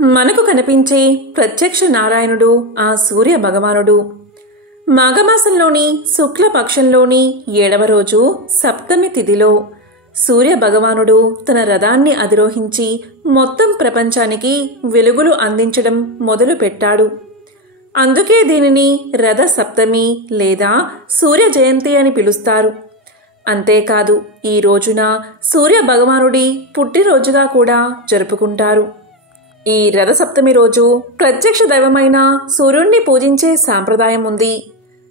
మనకు కనిపించే ప్రత్యక్ష నారాయణుడు ఆ సూర్య భగవానుడు. మాఘమాసంలోని శుక్లపక్షంలోని 7వ రోజు సప్తమి తిథిలో సూర్య భగవానుడు తన రథాన్ని అధిరోహించి మొత్తం ప్రపంచానికి వెలుగులు అందించడం మొదలుపెట్టాడు. అందుకే దీనిని రథ సప్తమి లేదా సూర్య జయంతి అని పిలుస్తారు. అంతేకాదు, ఈ రోజున సూర్య భగవానుడి పుట్టినరోజుగా కూడా జరుపుకుంటారు. ఈ రథ సప్తమి రోజు ప్రత్యక్ష దైవమైన సూర్యుణ్ణి పూజించే సాంప్రదాయం ఉంది.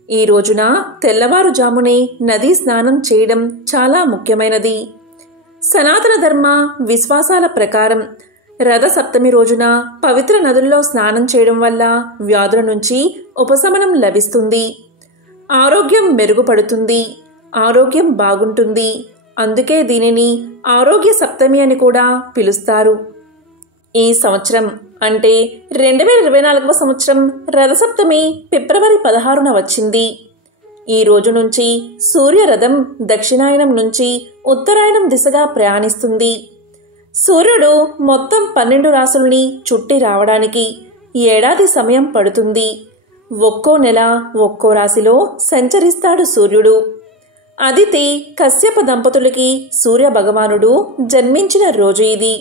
ఈ రోజున తెల్లవారుజామునే నదీ స్నానం చేయడం చాలా ముఖ్యమైనది. సనాతన ధర్మ విశ్వాసాల ప్రకారం రథ సప్తమి రోజున పవిత్ర నదుల్లో స్నానం చేయడం వల్ల వ్యాధుల నుంచి ఉపశమనం లభిస్తుంది, ఆరోగ్యం మెరుగుపడుతుంది, ఆరోగ్యం బాగుంటుంది. అందుకే దీనిని ఆరోగ్య సప్తమి అని కూడా పిలుస్తారు. ఈ సంవత్సరం అంటే 2024వ సంవత్సరం రథసప్తమి ఫిబ్రవరి 16న వచ్చింది. ఈ రోజు నుంచి సూర్యరథం దక్షిణాయనం నుంచి ఉత్తరాయణం దిశగా ప్రయాణిస్తుంది. సూర్యుడు మొత్తం 12 రాశుల్ని చుట్టి రావడానికి ఏడాది సమయం పడుతుంది. ఒక్కో నెల ఒక్కో రాశిలో సంచరిస్తాడు సూర్యుడు. అదితి కశ్యప దంపతులకి సూర్య భగవానుడు జన్మించిన రోజు ఇది.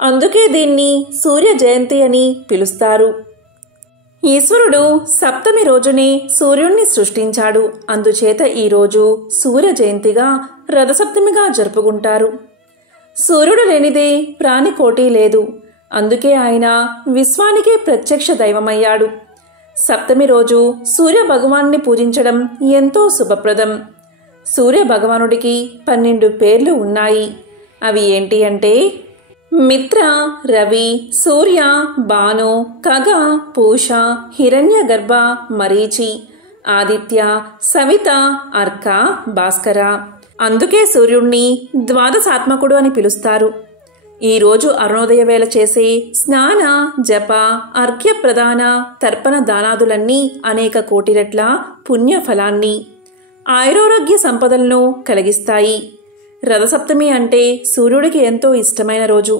అందుకే దీన్ని సూర్య జయంతి అని పిలుస్తారు. ఈశ్వరుడు సప్తమి రోజునే సూర్యుణ్ణి సృష్టించాడు. అందుచేత ఈరోజు సూర్య జయంతిగా రథసప్తమిగా జరుపుకుంటారు. సూర్యుడు లేనిదే ప్రాణికోటి లేదు. అందుకే ఆయన విశ్వానికే ప్రత్యక్ష దైవమయ్యాడు. సప్తమి రోజు సూర్య భగవాన్ని పూజించడం ఎంతో శుభప్రదం. సూర్య భగవానుడికి 12 పేర్లు ఉన్నాయి. అవి ఏంటి అంటే మిత్ర, రవి, సూర్య, భాను, ఖగ, పూష, హిరణ్య గర్భ, మరీచి, ఆదిత్య, సవిత, అర్క, భాస్కర. అందుకే సూర్యుణ్ణి ద్వాదశాత్మకుడు అని పిలుస్తారు. ఈరోజు అరుణోదయ వేళ చేసే స్నాన, జప, అర్ఘ్య ప్రదాన, తర్పణ దానాదులన్నీ అనేక కోటి రెట్ల పుణ్యఫలాన్ని, ఆయురారోగ్య సంపదలను కలిగిస్తాయి. రథసప్తమి అంటే సూర్యుడికి ఎంతో ఇష్టమైన రోజు.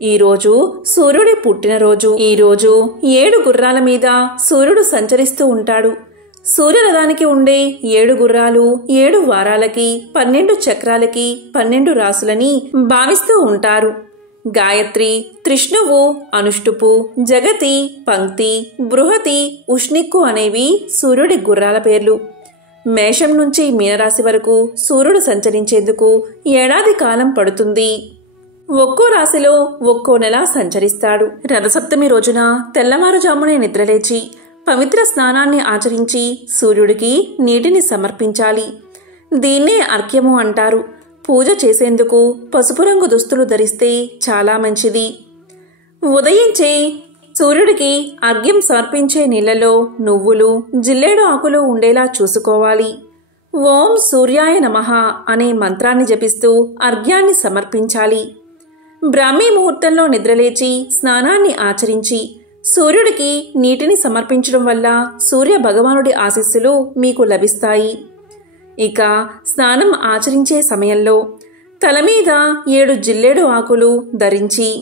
ఈరోజు సూర్యుడి పుట్టినరోజు. ఈరోజు 7 గుర్రాల మీద సూర్యుడు సంచరిస్తూ ఉంటాడు. సూర్యరథానికి ఉండే 7 గుర్రాలు 7 వారాలకి 12 చక్రాలకి 12 రాసులని భావిస్తూ ఉంటారు. గాయత్రి, త్రిష్ణువు, అనుష్టుపు, జగతి, పంక్తి, బృహతి, ఉష్ణిక్కు అనేవి సూర్యుడి గుర్రాల పేర్లు. మేషం నుంచి మీనరాశి వరకు సూర్యుడు సంచరించేందుకు ఏడాది కాలం పడుతుంది. ఒక్కో రాశిలో ఒక్కో నెల సంచరిస్తాడు. రథసప్తమి రోజున తెల్లవారుజామునే నిద్రలేచి పవిత్ర స్నానాన్ని ఆచరించి సూర్యుడికి నీటిని సమర్పించాలి. దీన్నే అర్ఘ్యము అంటారు. పూజ చేసేందుకు పసుపు రంగు దుస్తులు ధరిస్తే చాలా మంచిది. ఉదయించే సూర్యుడికి అర్ఘ్యం సమర్పించే నీళ్లలో నువ్వులు, జిల్లేడు ఆకులు ఉండేలా చూసుకోవాలి. ఓం సూర్యాయ నమః అనే మంత్రాన్ని జపిస్తూ అర్ఘ్యాన్ని సమర్పించాలి. బ్రాహ్మీ ముహూర్తంలో నిద్రలేచి స్నానాన్ని ఆచరించి సూర్యుడికి నీటిని సమర్పించడం వల్ల సూర్య భగవానుడి ఆశీస్సులు మీకు లభిస్తాయి. ఇక స్నానం ఆచరించే సమయంలో తల మీద 7 జిల్లేడు ఆకులు ధరించి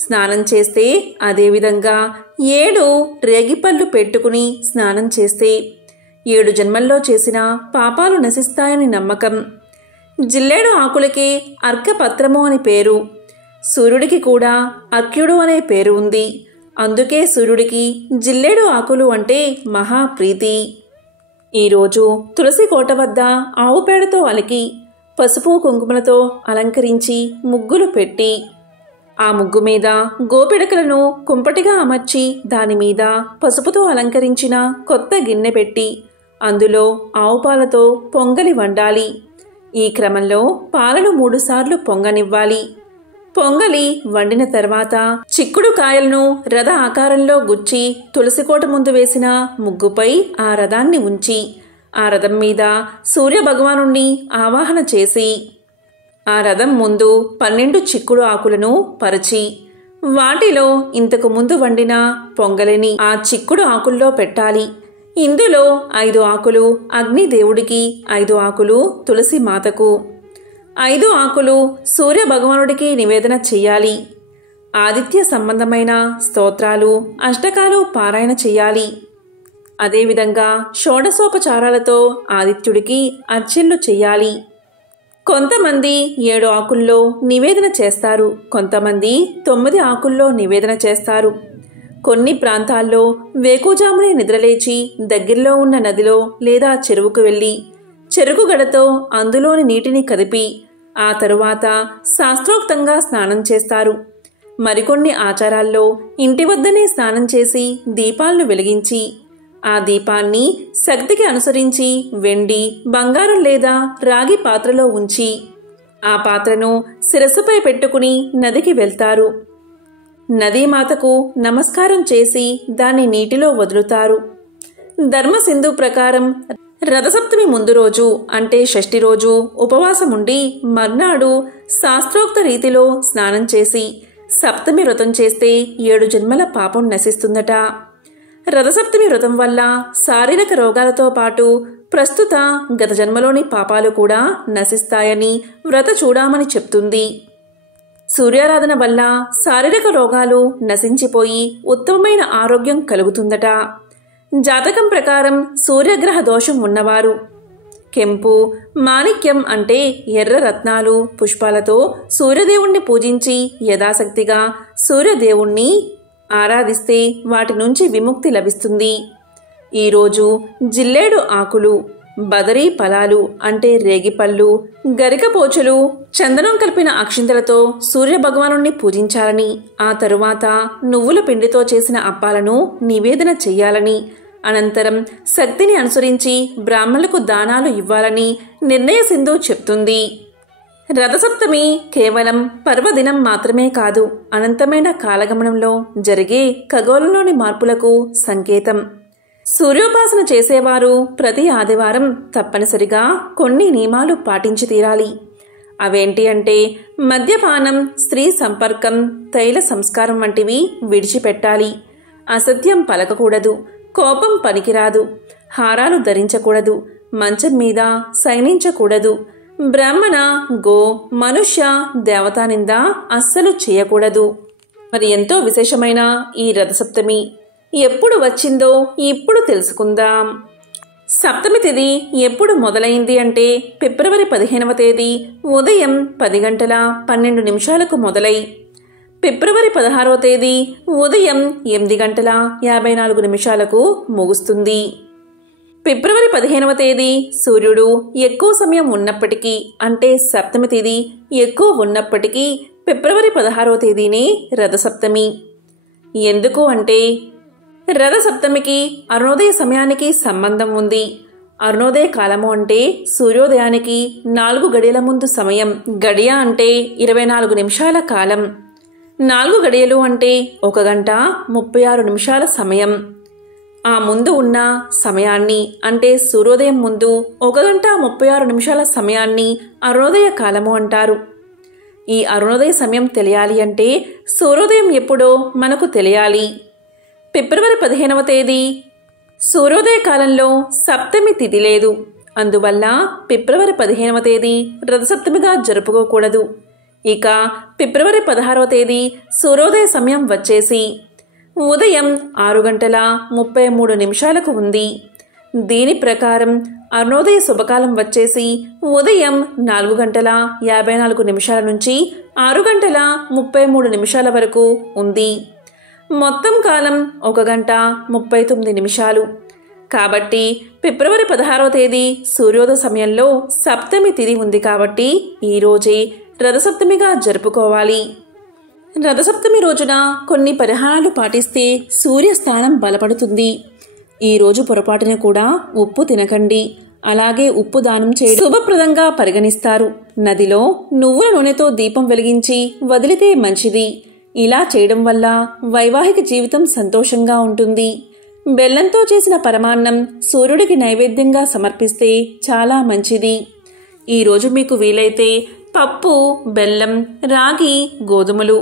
స్నానం చేస్తే, అదేవిధంగా 7 రేగిపళ్ళు పెట్టుకుని స్నానం చేస్తే 7 జన్మల్లో చేసిన పాపాలు నశిస్తాయని నమ్మకం. జిల్లేడు ఆకులకి అర్కపత్రము అని పేరు. సూర్యుడికి కూడా అర్క్యుడు అనే పేరు ఉంది. అందుకే సూర్యుడికి జిల్లేడు ఆకులు అంటే మహాప్రీతి. ఈరోజు తులసి కోట వద్ద ఆవు పేడతో అలికి పసుపు కుంకుమలతో అలంకరించి ముగ్గులు పెట్టి ఆ ముగ్గు మీద గోపిడకలను కుంపటిగా అమర్చి దానిమీద పసుపుతో అలంకరించిన కొత్త గిన్నె పెట్టి అందులో ఆవు పాలతో పొంగలి వండాలి. ఈ క్రమంలో పాలను 3 సార్లు పొంగనివ్వాలి. పొంగలి వండిన తర్వాత చిక్కుడు కాయలను రథ ఆకారంలో గుచ్చి తులసికోట ముందు వేసిన ముగ్గుపై ఆ రథాన్ని ఉంచి ఆ రథం మీద సూర్య భగవానుణ్ణి ఆవాహన చేసి ఆ రథం ముందు 12 చిక్కుడు ఆకులను పరిచి వాటిలో ఇంతకు ముందు వండిన పొంగలిని ఆ చిక్కుడు ఆకుల్లో పెట్టాలి. ఇందులో 5 ఆకులు అగ్నిదేవుడికి, 5 ఆకులు తులసి మాతకు, 5 ఆకులు సూర్య భగవానుడికి నివేదన చెయ్యాలి. ఆదిత్య సంబంధమైన స్తోత్రాలు, అష్టకాలు పారాయణ చెయ్యాలి. అదేవిధంగా షోడశోపచారాలతో ఆదిత్యుడికి అర్చనలు చెయ్యాలి. కొంతమంది 7 ఆకుల్లో నివేదన చేస్తారు, కొంతమంది 9 ఆకుల్లో నివేదన చేస్తారు. కొన్ని ప్రాంతాల్లో వేకుజామునే నిద్రలేచి దగ్గరలో ఉన్న నదిలో లేదా చెరువుకు వెళ్ళి చెరుకు గడతో అందులోని నీటిని కదిపి ఆ తరువాత శాస్త్రోక్తంగా స్నానం చేస్తారు. మరికొన్ని ఆచారాల్లో ఇంటి వద్దనే స్నానం చేసి దీపాలను వెలిగించి ఆ దీపాన్ని శక్తికి అనుసరించి వెండి, బంగారం లేదా రాగి పాత్రలో ఉంచి ఆ పాత్రను శిరస్సుపై పెట్టుకుని నదికి వెళ్తారు. నదీమాతకు నమస్కారం చేసి దాన్ని నీటిలో వదులుతారు. ధర్మసింధు ప్రకారం రథసప్తమి ముందు రోజు అంటే షష్ఠి రోజు ఉపవాసముండి మర్నాడు శాస్త్రోక్త రీతిలో స్నానం చేసి సప్తమి వ్రతం చేస్తే 7 జన్మల పాపం నశిస్తుందట. రథసప్తమి వ్రతం వల్ల శారీరక రోగాలతో పాటు ప్రస్తుత గత జన్మలోని పాపాలు కూడా నశిస్తాయని వ్రత చూడామని చెప్తుంది. సూర్యారాధన వల్ల శారీరక రోగాలు నశించిపోయి ఉత్తమమైన ఆరోగ్యం కలుగుతుందట. జాతకం ప్రకారం సూర్యగ్రహ దోషం ఉన్నవారు కెంపు, మాణిక్యం అంటే ఎర్ర రత్నాలు, పుష్పాలతో సూర్యదేవుణ్ణి పూజించి యథాశక్తిగా సూర్యదేవుణ్ణి ఆరాధిస్తే వాటి నుంచి విముక్తి లభిస్తుంది. ఈరోజు జిల్లేడు ఆకులు, బదరీ ఫలాలు అంటే రేగిపళ్ళు, గరికపోచులు, చందనం కలిపిన అక్షింతలతో సూర్యభగవానుణ్ణి పూజించాలని, ఆ తరువాత నువ్వుల పిండితో చేసిన అప్పాలను నివేదన చెయ్యాలని, అనంతరం శక్తిని అనుసరించి బ్రాహ్మణులకు దానాలు ఇవ్వాలని నిర్ణయ సింధు చెప్తుంది. రథసప్తమి కేవలం పర్వదినం మాత్రమే కాదు, అనంతమైన కాలగమనంలో జరిగే ఖగోళంలోని మార్పులకు సంకేతం. సూర్యోపాసన చేసేవారు ప్రతి ఆదివారం తప్పనిసరిగా కొన్ని నియమాలు పాటించి తీరాలి. అవేంటి అంటే మద్యపానం, స్త్రీ సంపర్కం, తైల సంస్కారం వంటివి విడిచిపెట్టాలి. అసత్యం పలకకూడదు, కోపం పనికిరాదు, హారాలు ధరించకూడదు, మంచం మీద శయనించకూడదు, బ్రాహ్మణ, గో, మనుష్య, దేవతానింద అస్సలు చేయకూడదు. మరి ఎంతో విశేషమైన ఈ రథసప్తమి ఎప్పుడు వచ్చిందో ఇప్పుడు తెలుసుకుందాం. సప్తమి తిథి ఎప్పుడు మొదలైంది అంటే ఫిబ్రవరి 15వ తేదీ ఉదయం 10:12 మొదలై ఫిబ్రవరి 16వ తేదీ ఉదయం 8:54 ముగుస్తుంది. ఫిబ్రవరి 15వ తేదీ సూర్యుడు ఎక్కువ సమయం ఉన్నప్పటికీ అంటే సప్తమి తిథి ఎక్కువ ఉన్నప్పటికీ ఫిబ్రవరి 16వ తేదీనే రథసప్తమి. ఎందుకు అంటే రథసప్తమికి అరుణోదయ సమయానికి సంబంధం ఉంది. అరుణోదయ కాలము అంటే సూర్యోదయానికి 4 గడియల ముందు సమయం. గడియ అంటే 24 నిమిషాల కాలం. 4 గడియలు అంటే 1 గంట 36 నిమిషాల సమయం. ఆ ముందు ఉన్న సమయాన్ని అంటే సూర్యోదయం ముందు 1 గంట 36 నిమిషాల సమయాన్ని అరుణోదయ కాలము అంటారు. ఈ అరుణోదయ సమయం తెలియాలి అంటే సూర్యోదయం ఎప్పుడో మనకు తెలియాలి. ఫిబ్రవరి 15వ తేదీ సూర్యోదయ కాలంలో సప్తమి తిథి లేదు. అందువల్ల ఫిబ్రవరి 15వ తేదీ రథసప్తమిగా జరుపుకోకూడదు. ఇక ఫిబ్రవరి 16వ తేదీ సూర్యోదయ సమయం వచ్చేసి ఉదయం 6:33 ఉంది. దీని ప్రకారం అరుణోదయ శుభకాలం వచ్చేసి ఉదయం 4:54 నుంచి 6:33 వరకు ఉంది. మొత్తం కాలం 1 గంట 39 నిమిషాలు. కాబట్టి ఫిబ్రవరి 16వ తేదీ సూర్యోదయ సమయంలో సప్తమి తిథి ఉంది కాబట్టి ఈరోజే రథసప్తమిగా జరుపుకోవాలి. రథసప్తమి రోజున కొన్ని పరిహారాలు పాటిస్తే సూర్యస్థానం బలపడుతుంది. ఈరోజు పొరపాటున కూడా ఉప్పు తినకండి. అలాగే ఉప్పు దానం చేయడం శుభప్రదంగా పరిగణిస్తారు. నదిలో నువ్వుల నూనెతో దీపం వెలిగించి వదిలితే మంచిది. ఇలా చేయడం వల్ల వైవాహిక జీవితం సంతోషంగా ఉంటుంది. బెల్లంతో చేసిన పరమాన్నం సూర్యుడికి నైవేద్యంగా సమర్పిస్తే చాలా మంచిది. ఈరోజు మీకు వీలైతే పప్పు, బెల్లం, రాగి, గోధుమలు,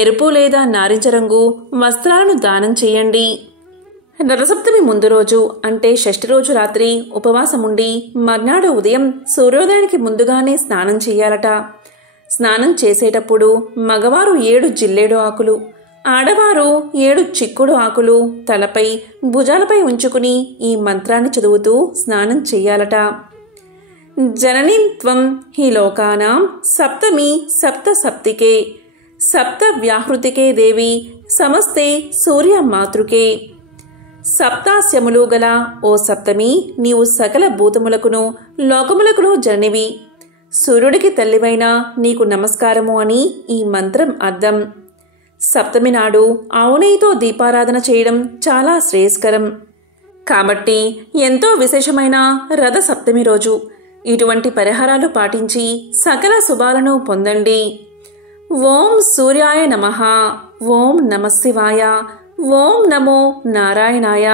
ఎరుపు లేదా నారింజ రంగు వస్త్రాలను దానం చేయండి. రథసప్తమి ముందు రోజు అంటే షష్ఠి రోజు రాత్రి ఉపవాసముండి మర్నాడు ఉదయం సూర్యోదయానికి ముందుగానే స్నానం చెయ్యాలట. స్నానం చేసేటప్పుడు మగవారు 7 జిల్లేడు ఆకులు, ఆడవారు 7 చిక్కుడు ఆకులు తలపై భుజాలపై ఉంచుకుని ఈ మంత్రాన్ని చదువుతూ స్నానం చెయ్యాలట. జననీం త్వం హి లోకానాం సప్తమి సప్త సప్తికే సప్త వ్యాహృతికే దేవి సమస్తే సూర్య మాతృకే. సప్తాస్యములు గల ఓ సప్తమి, నీవు సకల భూతములకును లోకములకును జననివి, సూర్యుడికి తల్లివైన నీకు నమస్కారము అని ఈ మంత్రం అర్థం. సప్తమి నాడు ఆవు నెయ్యితో దీపారాధన చేయడం చాలా శ్రేయస్కరం. కాబట్టి ఎంతో విశేషమైన రథ సప్తమి రోజు ఇటువంటి పరిహారాలు పాటించి సకల శుభాలను పొందండి. ఓం సూర్యాయ నమః. ఓం నమః శివాయ. ఓం నమో నారాయణాయ.